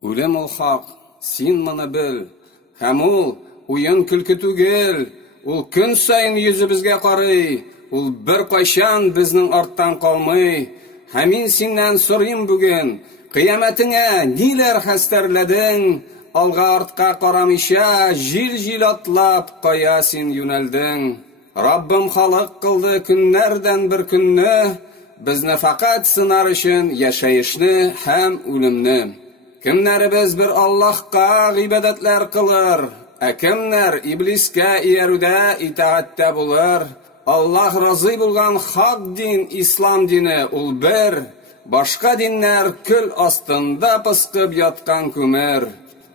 Үлем ул хак, син моны бел, һәм ул уен көлке түгел, ул көн сайын йөзебезгә карый, ул бер кайчан безнең арттан калмый. Һәм мин синнән сорыйм бүген, кыямәтеңә ниләр хәстәрләдең? Алга-артка карамыйча, җил атлап, кая син юнәлдең? Раббым халык кылды көннәрдән бер көнне, безне фақат сынар өчен яшәешне һәм үлемне. Кемнәребез бер Аллаһка гыйбадәтләр кылыр, кемнәр иблискә иярүдә итаәттә булыр. Аллаһ разый булган хак дин, ислам дине ул бер, башка диннәр көл астында пыскып яткан күмер.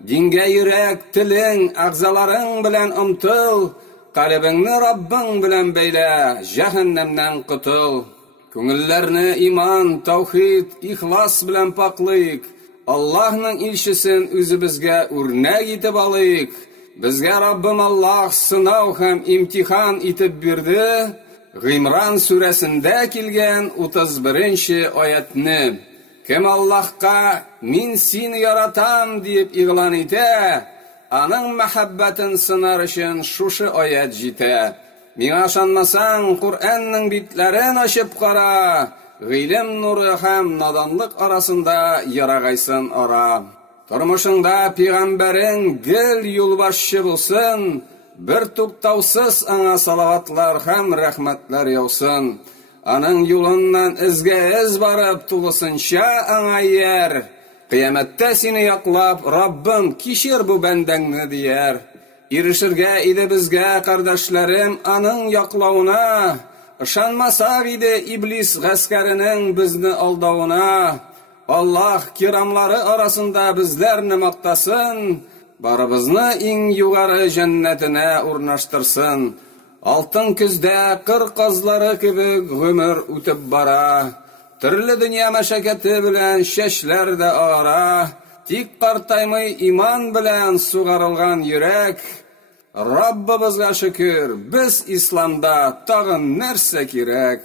Дингә йөрәк, телең, агъзаларың белән омтыл, калбыңны Раббың белән бәйлә, җәһәннәмнән котыл. Күңелләрне иман, таухид, ихлас белән паклыйк. Аллаһның илчесен үзебезгә үрнәк итеп алыйк. Безгә Раббым Аллаһ сынау һәм имтихан итеп бирде. Гыймран сүрәсендә килгән 31-нче аятны. Кем Аллаһка мин сине яратам дип игълан итә, аның мәхәббәтен сынар өчен шушы аят җитә. Миңа ышанмасаң, Куръанның битләрен ачып кара. Гыйлем нуры һәм наданлык арасында ярагайсын ара. Тормышыңда пәйгамбәрең гел юлбашчы булсын, бер туктаусыз аңа салаватлар һәм рәхмәтләр яусын. Аның юлыннан эзгә-эз барып тулысынча аңа ияр. Кыямәттә сине яклап, Раббым кичер бу бәндәңне дияр. Ирешергә иде безгә, кардәшләрем, аның яклауына. Ышанмасак иде иблис гаскәренең безне алдауына. Аллаһ кирамлары арасында безләрне мактасын, барыбызны иң югары җәннәтенә урнаштырсын. Алтын көздә кыр казлары кебек гомер үтеп бара. Төрле дөнья мәшәкате белән чәчләр дә ара. Тик картаймый иман белән сугарылган йөрәк. Раббыбызга шөкер, без исламда тагын нәрсә кирәк?